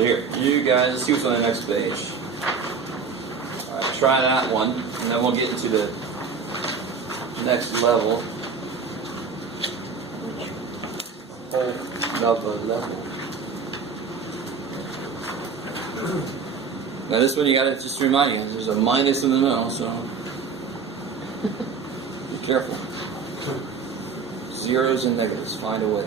So here, you guys, let's see what's on the next page. All right, try that one, and then we'll get into the next level. Whole another level. Now this one you gotta just remind you, there's a minus in the middle, so be careful. Zeros and negatives, find a way.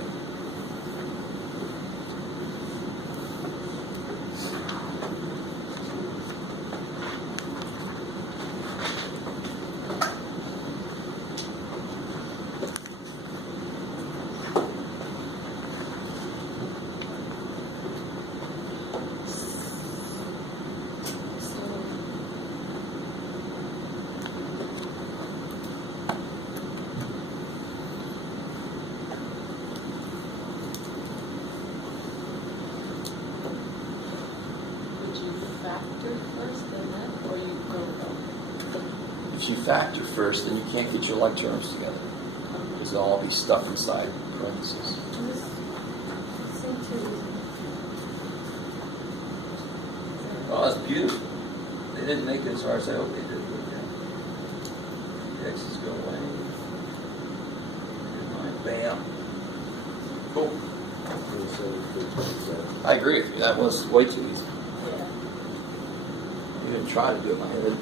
If you factor first, then you can't get your like terms together. Because they'll all be stuck inside parentheses. Oh, that's beautiful. They didn't make it as hard as I hoped they did. The X's go away. Bam. Cool. I agree with you. That was way too easy. You didn't try to do it in my head.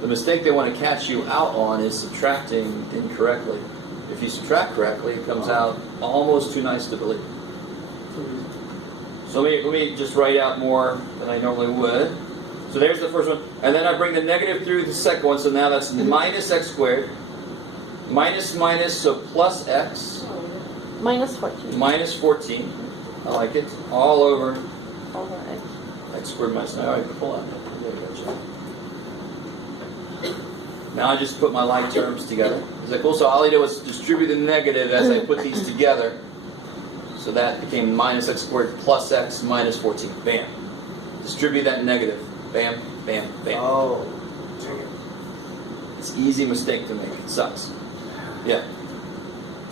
The mistake they want to catch you out on is subtracting incorrectly. If you subtract correctly, it comes out almost too nice to believe. So let me just write out more than I normally would. So there's the first one. And then I bring the negative through the second one. So now that's minus x squared. Minus minus, so plus x. Minus 14. Minus 14. I like it. All over. Over X squared minus 9. All right, pull out. Now I just put my like terms together. Is that cool? So all I did was distribute the negative as I put these together. So that became minus x squared plus x minus 14. Bam. Distribute that negative. Bam, bam, bam. Oh. It's an easy mistake to make. It sucks. Yeah.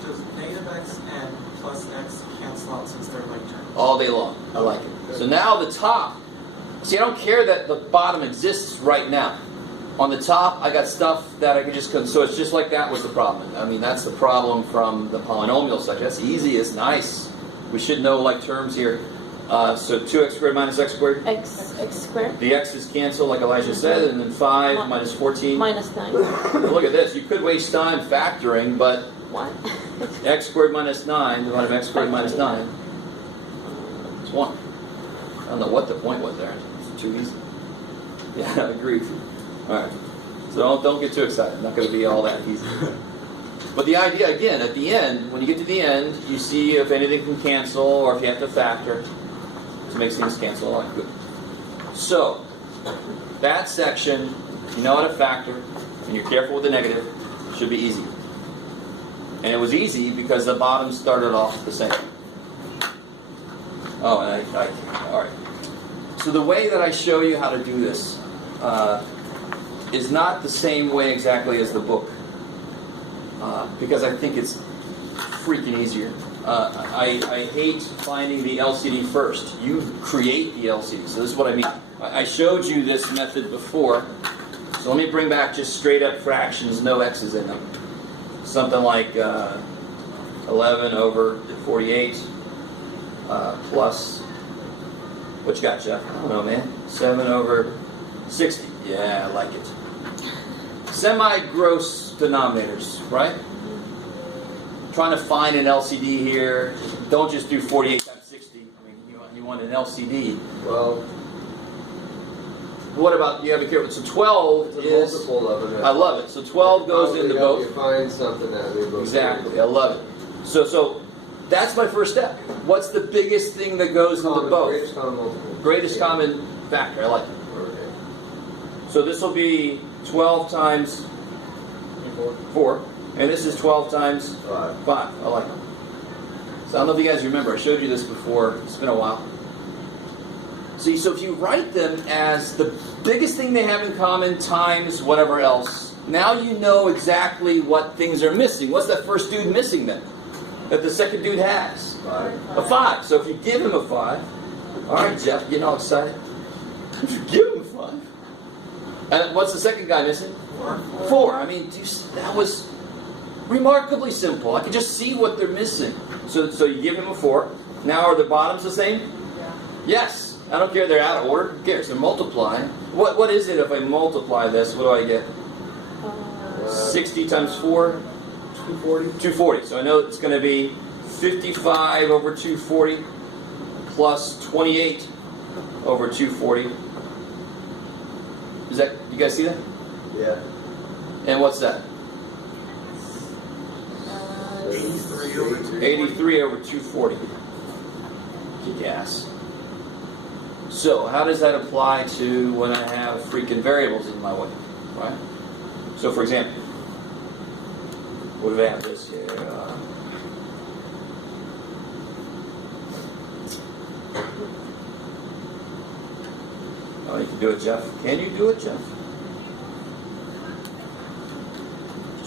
Does negative x and plus x cancel out since they're like terms? All day long. I like it. So now the top. See, I don't care that the bottom exists right now. On the top, I got stuff that I can just... So it's just like that was the problem. I mean, that's the problem from the polynomial section. That's easy. It's nice. We should know like terms here. So 2x squared minus x squared. X squared. The x's cancel, like Elijah said, and then 5 minus 14. Minus 9. Look at this. You could waste time factoring, but What? x squared minus 9 divided by x squared minus 9. It's 1. I don't know what the point was there. It's too easy. Yeah, I agree. Alright. So don't get too excited. It's not going to be all that easy. But the idea, again, at the end, when you get to the end, you see if anything can cancel or if you have to factor to make things cancel. Like good. So, that section, if you know how to factor, and you're careful with the negative, should be easy. And it was easy because the bottom started off the same. Oh, and alright. So the way that I show you how to do this is not the same way exactly as the book. Because I think it's freaking easier. I hate finding the LCD first. You create the LCD. So this is what I mean. I showed you this method before. So let me bring back just straight up fractions, no x's in them. Something like 11 over 48 plus, what you got, Jeff? I don't know, man. 7 over 60. Yeah, I like it. Semi-gross denominators, right? Trying to find an LCD here. Don't just do 48 times 60. I mean, you want an LCD. Well, what about, you have to be careful. So 12 it's a is... multiple of it. I love it. So 12 goes into both. You find something that we both Exactly. I love it. So that's my first step. What's the biggest thing that goes into both? Greatest common multiple. Greatest common factor. I like it. Okay. So this will be 12 times 4. And this is 12 times 5. I like it. So I don't know if you guys remember. I showed you this before. It's been a while. See, so if you write them as the biggest thing they have in common times whatever else, now you know exactly what things are missing. What's that first dude missing then? that the second dude has? 5. A 5. So if you give him a 5, all right, Jeff, getting all excited. If you give him a 5. And what's the second guy missing? 4. I mean, that was remarkably simple. I could just see what they're missing. So you give him a 4. Now are the bottoms the same? Yeah. Yes. I don't care. They're out of order. Who cares? They're multiplying. What is it if I multiply this? What do I get? 60 times 4? 240. 240. So I know it's going to be 55 over 240 plus 28 over 240. Is that, you guys see that? Yeah. And what's that? 83 over 240. 83 over 240. Kick ass. So how does that apply to when I have freaking variables in my way? Right? So for example, what do I have this here? Oh, you can do it, Jeff. Can you do it, Jeff?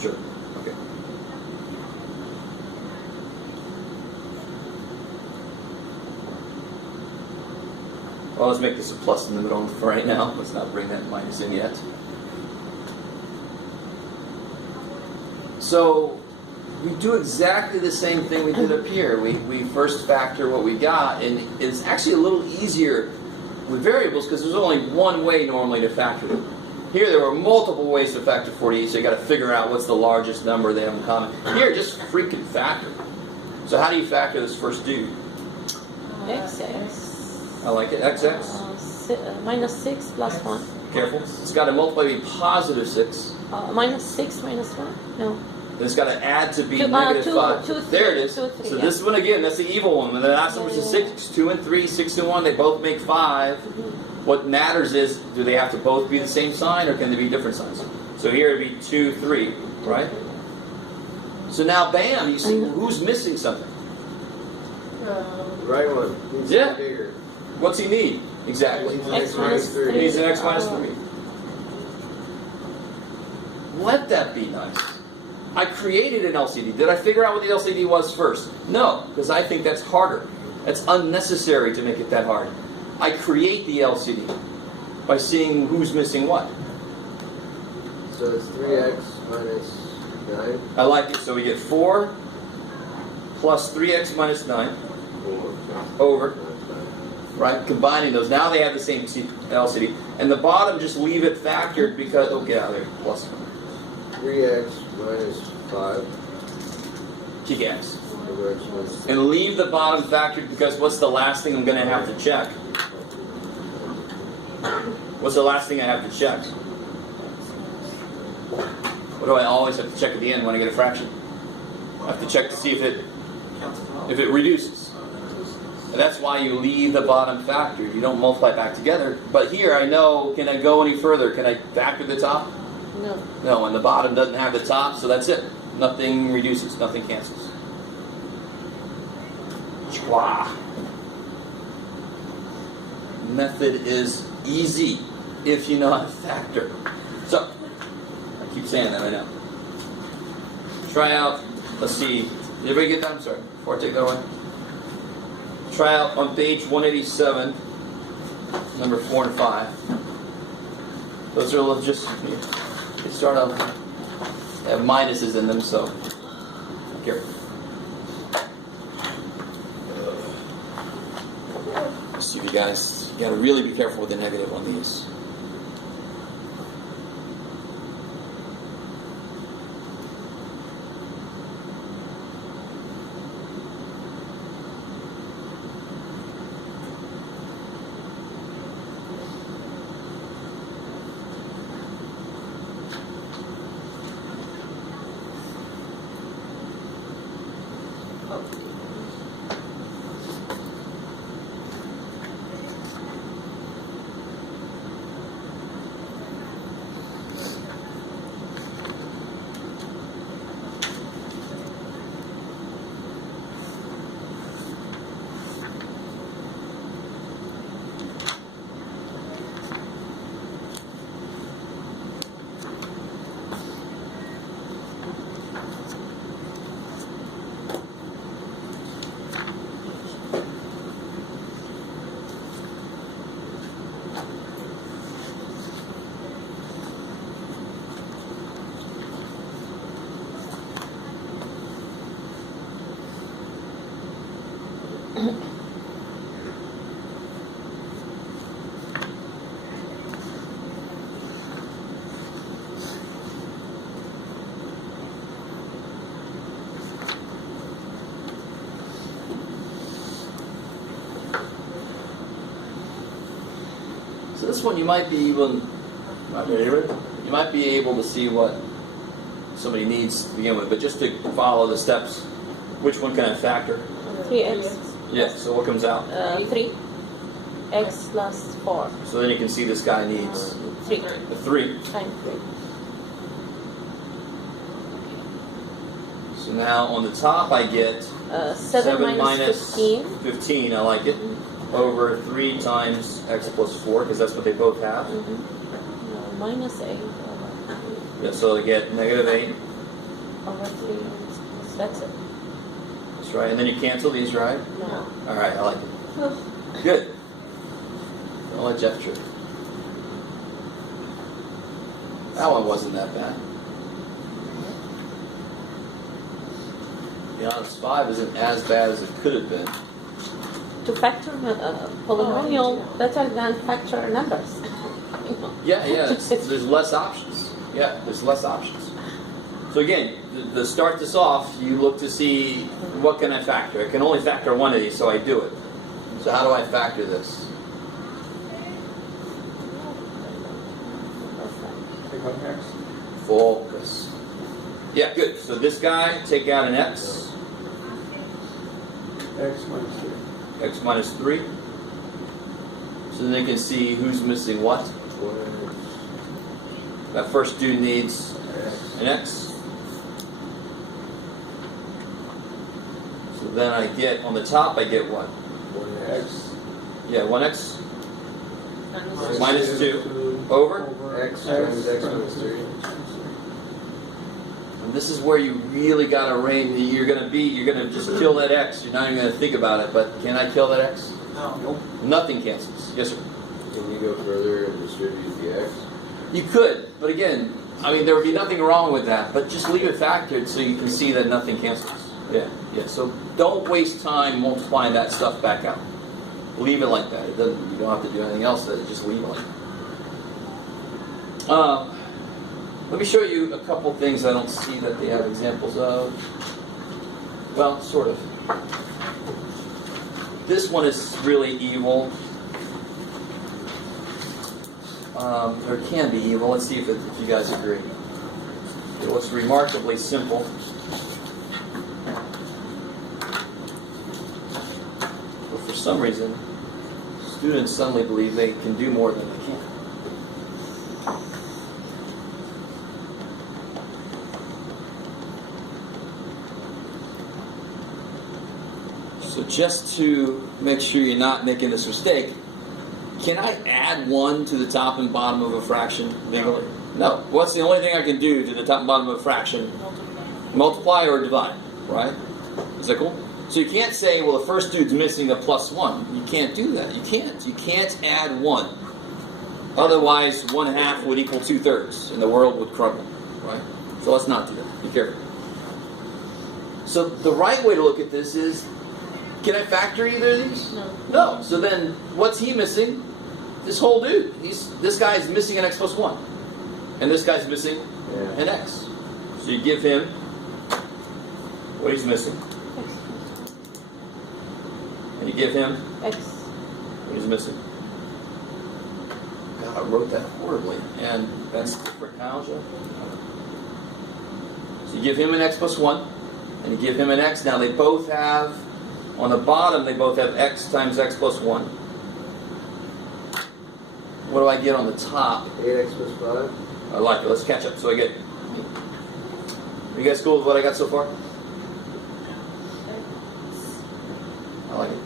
Sure. Okay. Well, let's make this a plus in the middle for right now. Let's not bring that minus in yet. So we do exactly the same thing we did up here. We first factor what we got, and it's actually a little easier with variables because there's only one way normally to factor them. Here there were multiple ways to factor 48, so you got to figure out what's the largest number they have in common. Here, just freaking factor. So how do you factor this first dude? XX. I like it. XX. Minus 6 plus 1. Careful. It's got to multiply to be positive 6. Minus 6 minus 1? No. Then it's got to add to be Two- negative two- 5. two, There it is. 2, 3, So yeah. this one again, that's the evil one. And the last number is 6. 2 and 3, 6 and 1. They both make 5. What matters is, do they have to both be the same sign or can they be different signs? So here it'd be 2, 3, right? So now, bam, you see who's missing something. Right one. Needs Yeah. to be bigger. What's he need? Exactly. Needs an X minus 3. He needs an X minus 3. Let that be nice. I created an LCD. Did I figure out what the LCD was first? No, because I think that's harder. It's unnecessary to make it that hard. I create the LCD by seeing who's missing what. So it's 3x minus 9. I like it. So we get 4 plus 3x minus 9 over, right? Combining those. Now they have the same LCD. And the bottom, just leave it factored because, oh, get out of there. Plus 3x minus 5. kick ass. Over x minus And leave the bottom factored because what's the last thing I'm going to have to check? What's the last thing I have to check? What do I always have to check at the end when I get a fraction? I have to check to see if it reduces. And that's why you leave the bottom factored. You don't multiply back together. But here I know, can I go any further? Can I factor the top? No. No, and the bottom doesn't have the top, so that's it. Nothing reduces, nothing cancels. Chwa. Method is easy if you know how to factor. So, I keep saying that right now. Try out, let's see, did everybody get that? I'm sorry, before I take that away. Try out on page 187, number 4 and 5. Those are just, they start out, they have minuses in them, so be careful. See, you guys, you gotta really be careful with the negative on these. this one you might be able to see what somebody needs to begin with, but just to follow the steps, which one can I factor? 3x. Yeah, so what comes out? 3. X plus 4. So then you can see this guy needs 3 a 3. times 3. So now on the top I get 7 minus 15. 15, I like it, over 3 times x plus 4, because that's what they both have. No, minus 8 Yeah, so they get negative 8. over 3. That's it. That's right. And then you cancel these, right? No. All right, I like it. Good. Don't let Jeff trip. That one wasn't that bad. To be honest, 5 isn't as bad as it could have been. To factor polynomial better than factor numbers. Yeah, there's less options. Yeah, there's less options. So again, to start this off, you look to see what can I factor. I can only factor one of these, so I do it. So how do I factor this? Take out x. Focus. Yeah, good. So this guy, take out an x. X minus 3. X minus 3. So then they can see who's missing what. That first dude needs an x. So then I get, on the top, I get what? X. Yeah, 1x minus 2 over. X times x minus 3. And this is where you really got to rein. You're going to just kill that x. You're not even going to think about it. But can I kill that x? No. Nothing cancels. Yes, sir. Can you go further and distribute the x? You could, but again, I mean, there would be nothing wrong with that. But just leave it factored so you can see that nothing cancels. Yeah. So don't waste time multiplying that stuff back out. Leave it like that. You don't have to do anything else. Just leave it like that. Let me show you a couple things I don't see that they have examples of. Well, sort of. This one is really evil. Or it can be evil. Let's see if you guys agree. It looks remarkably simple. But for some reason, students suddenly believe they can do more than they can. So just to make sure you're not making this mistake, can I add 1 to the top and bottom of a fraction legally? No. What's the only thing I can do to the top and bottom of a fraction? Multiply or divide, right? Is that cool? So you can't say, well, the first dude's missing a plus 1. You can't do that. You can't. You can't add 1. Otherwise, 1/2 would equal 2/3, and the world would crumble, right? So let's not do that. Be careful. So the right way to look at this is, can I factor either of these? No. So then, what's he missing? This whole dude. This guy's missing an x plus 1. And this guy's missing an x. So you give him what he's missing. And you give him X. what he's missing. God, I wrote that horribly. And that's different now, Joe. So you give him an x plus 1. And you give him an x. Now they both have, on the bottom, they both have x times x plus 1. What do I get on the top? 8x plus 5. I like it. Let's catch up. So I get... You guys cool with what I got so far? I like it.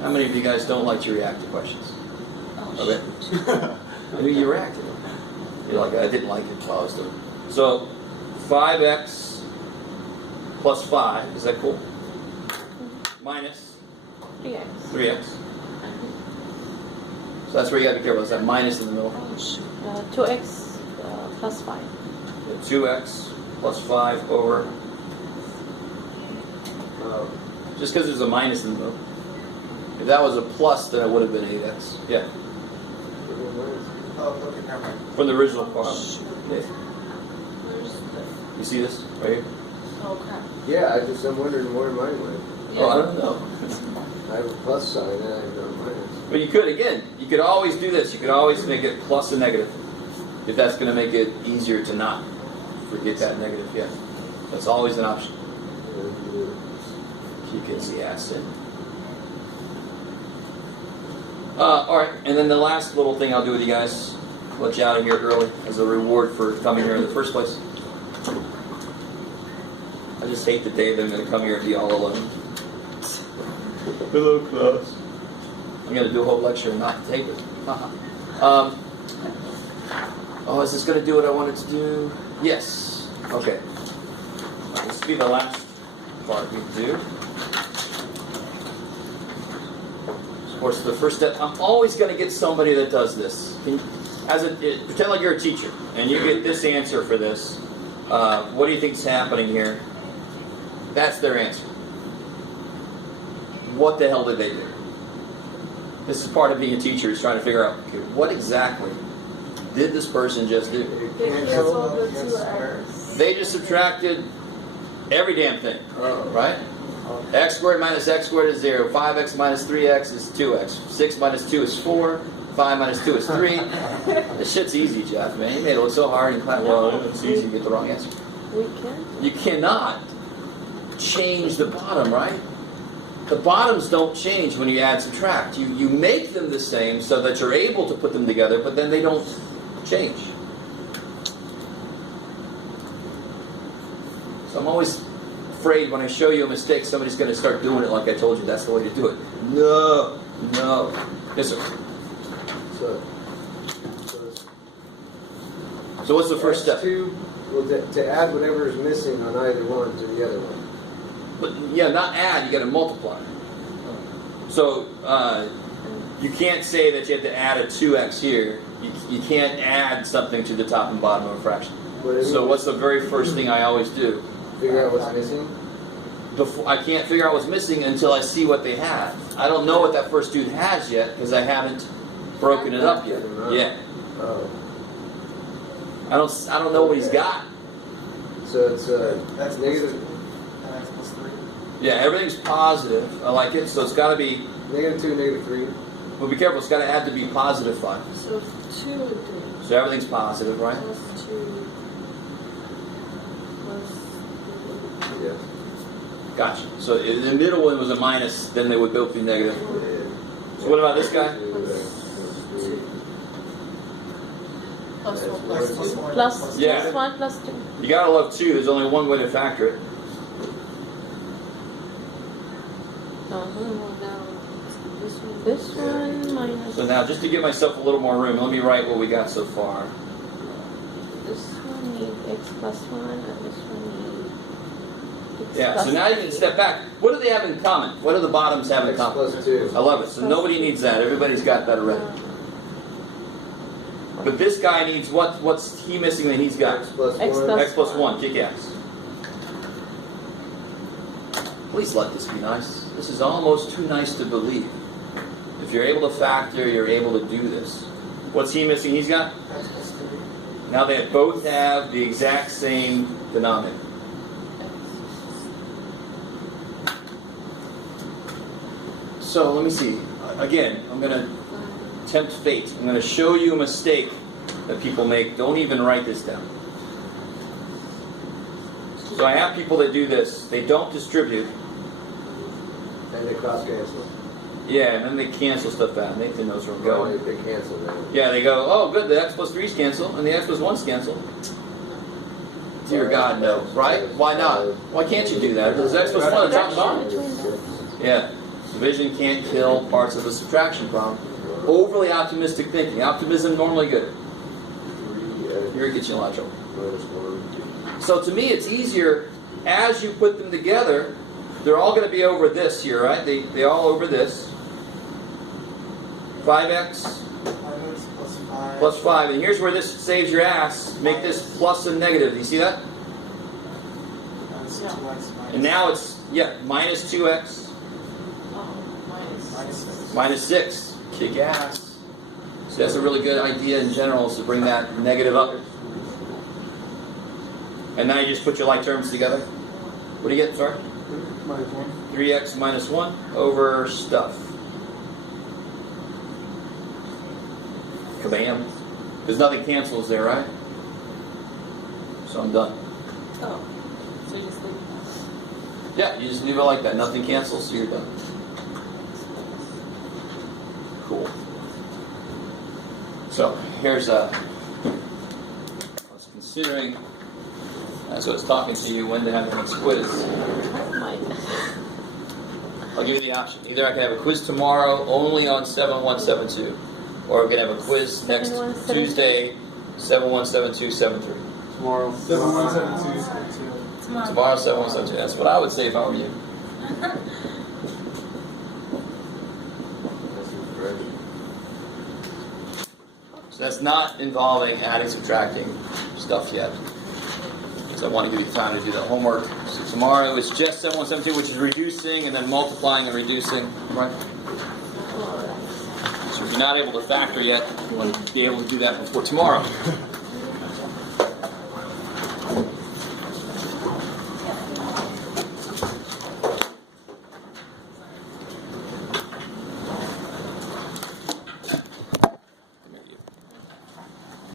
How many of you guys don't like to react to questions? Okay. I knew you reacted. You're like, I didn't like it while I was doing it. So, 5x plus 5. Is that cool? Minus 3x. 3x. So that's where you got to be careful. Is that minus in the middle? 2x plus 5. 2x plus 5 over... just because there's a minus in the middle. If that was a plus, then it would have been 8x. Yeah. Oh, okay, never mind. From the original problem. Okay. You see this right here? Okay. Yeah, I'm wondering where mine went. Oh, I don't know. I have a plus sign and I have no minus. But you could always do this. You could always make it plus a negative. If that's going to make it easier to not forget that negative, yeah. That's always an option. Keep gets the ass in. Alright, and then the last little thing I'll do with you guys, let you out of here early as a reward for coming here in the first place. I just hate the day that I'm going to come here and be all alone. Hello, class. I'm going to do a whole lecture and not tape it. Oh, is this going to do what I wanted to do? Yes. Okay. This will be the last part we do. Of course, the first step, I'm always going to get somebody that does this. Pretend like you're a teacher, and you get this answer for this. What do you think is happening here? That's their answer. What the hell did they do? This is part of being a teacher, is trying to figure out, okay, what exactly did this person just do? They cancel the two errors. They just subtracted every damn thing, right? X squared minus x squared is 0. 5x minus 3x is 2x. 6 minus 2 is 4. 5 minus 2 is 3. This shit's easy, Jeff, man. You made it look so hard and well, it's easy to get the wrong answer. We can. You cannot change the bottom, right? The bottoms don't change when you add subtract. You make them the same so that you're able to put them together, but then they don't change. So I'm always afraid when I show you a mistake, somebody's going to start doing it like I told you that's the way to do it. No. Yes, sir. So what's the first step? To add whatever is missing on either one to the other one. But yeah, not add, you got to multiply. So you can't say that you have to add a 2x here. You can't add something to the top and bottom of a fraction. So what's the very first thing I always do? Figure out what's missing? I can't figure out what's missing until I see what they have. I don't know what that first dude has yet because I haven't broken it up yet. Yeah. Oh. I don't know what he's got. So it's X negative. and X plus 3. Yeah, everything's positive. I like it. So it's got to be. Negative 2, negative 3. But be careful. It's got to add to be positive 5. So 2 would do. So everything's positive, right? Plus 2 plus Yes. Gotcha. So if the middle one was a minus, then they would both be negative. So what about this guy? plus X plus 1. plus Yeah. plus 1 plus 2. You gotta love 2. There's only one way to factor it. Now this one minus So now, just to give myself a little more room, let me write what we got so far. this one needs x plus 1 and this one needs x Yeah. plus So now you can step back. What do they have in common? What do the bottoms have in X common? plus 2. I love it. So nobody needs that. Everybody's got that already. But this guy needs what? What's he missing that he's got? X plus X 1. plus- X plus 1. Kick ass. Please let this be nice. This is almost too nice to believe. If you're able to factor, you're able to do this. What's he missing? He's got? X plus 3. Now they both have the exact same denominator. So let me see. Again, I'm going to tempt fate. I'm going to show you a mistake that people make. Don't even write this down. So I have people that do this. They don't distribute. And they cross cancel. Yeah, and then they cancel stuff out. Nathan knows where I'm Well, going. if they cancel then. Yeah, they go, oh, good, the x plus 3's cancel, and the x plus 1's cancel. Dear God, no. Right? Why not? Why can't you do that? Because x plus 1 is top and bottom. Yeah. Division can't kill parts of the subtraction problem. Overly optimistic thinking. Optimism normally good. 3 Here it gets you in a lot of trouble. minus 1. So to me, it's easier as you put them together. They're all going to be over this here, right? They all over this. 5x 5x plus 5. plus 5. And here's where this saves your ass. Make this plus and negative. You see that? Minus 2x minus. And now it's, yeah, minus 2x Minus 6. minus 6. Kick ass. So that's a really good idea in general, is to bring that negative up. And now you just put your like terms together. What do you get, sorry? minus 1. 3x minus 1 over stuff. Kabam. Because nothing cancels there, right? So I'm done. Oh, so just leave Yeah, you just leave it like that. Nothing cancels, so you're done. Cool. So here's I was considering, as I was talking to you, when to have the next quiz. Oh my. I'll give you the option. Either I can have a quiz tomorrow only on 7172, or we can have a quiz next 7172? Tuesday, 717273. Tomorrow. 7172. Tomorrow, 7172. That's what I would say if I were you. So that's not involving adding, subtracting stuff yet. So I want to give you time to do that homework. So tomorrow is just 7172, which is reducing and then multiplying and reducing. Right? So if you're not able to factor yet, you want to be able to do that before tomorrow.